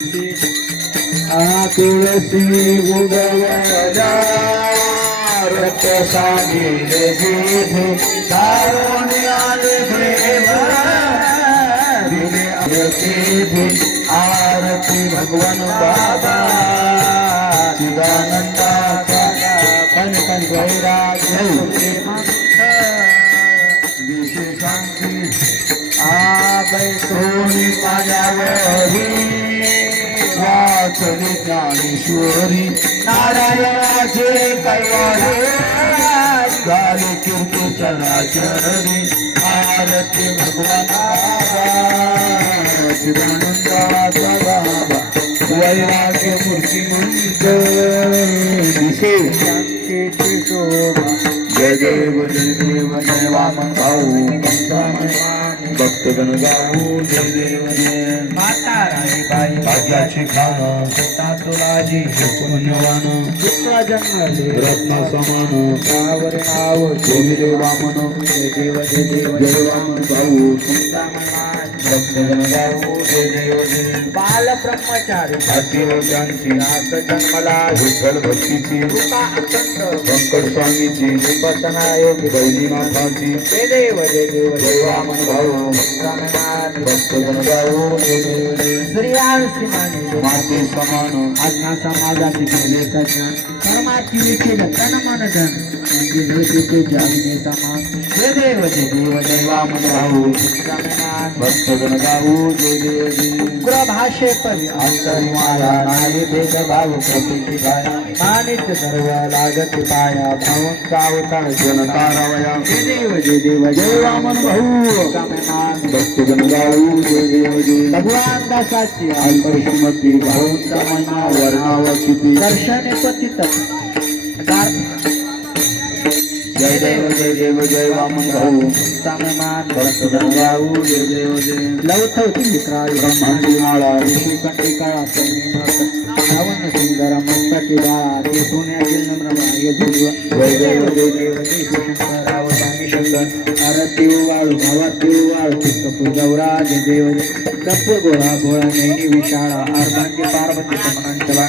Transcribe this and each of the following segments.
आ तुळसी उगवला रक्त सांगिले जिथे आले दिले आरती आरती भगवान बाबा. शिवानंदाचा पण पण वैराग्य विशेषांती आ बैठोनी माझ्यावरी. वाचले ज्ञानेश्वरी नारायणाचे कैवारे झाले कीर्ती चराचरी आरती भगवान चिदानंदाचा बाबा वैराग्य मूर्ती मंत दिसे शांतीची शोभा. जय देव जय देव जय वामन भाऊ भक्तगण गाऊ जय देव जय राणीबाई भाग्याची खाण तुलाजी पुण्यवान पुत्र रत्न समान गावर नाव गोविले वामन देव देव वामन भाऊ देव बाल ब्रह्मचारी नाथ जन्मला विठ्ठल भक्तीची व्यंकट स्वामीची देव देव वामन भाऊ सीतामण माते समान आज्ञा समाजाचे केले सज्जन कर्माची विखेल तन मन धन म्हणजे नैतिके जागणे समान जय देव जय देव जय वामन भाऊ सीतामण भक्तगण गाऊ जय देव प्रभाषे परी अंतरी माया नाही भेद भाव प्रतीची गाया मानित सर्व लागत पाया भावंका अवतार जनता रवया जय देव जय देव जय वामन भाऊ भक्तगण गाऊ जय देव जय भगवान दासाची अल्पशमती भाऊंचा वर्णावा किती? दर्शने पतित जय देव जय देव जय वामन भाऊ. सामान भक्तगण गाऊ जय देव. जय लवथवती मित्राळी. ब्रह्मांडी माळा श्रीकंठी काळा श्रावण सुंदर मस्तकी बाळा ते सोन्यातील नम्रमाय जुडवा जय देव जय देव जय शिवशंकराव स्वामी शंकर आरती वाळू भावाती वाळू चित्तपूर गौरा जय देव. कप्प गोळा गोळा नैनी विशाळा अर्धांगी पार्वती समनांचला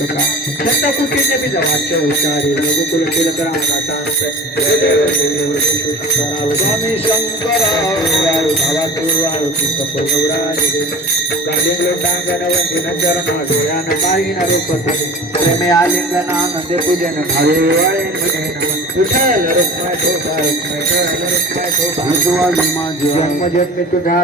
पिता दत्ता कुटी ने भी जवाचे उच्चारे लोगों को तिलक राम गाता स्वामी शंकर चरण आलिंगन आनंद पूजन भावे विठ्ठल रुक्मय ठोका रुक्मय ठोका जन्म जन्म तुझा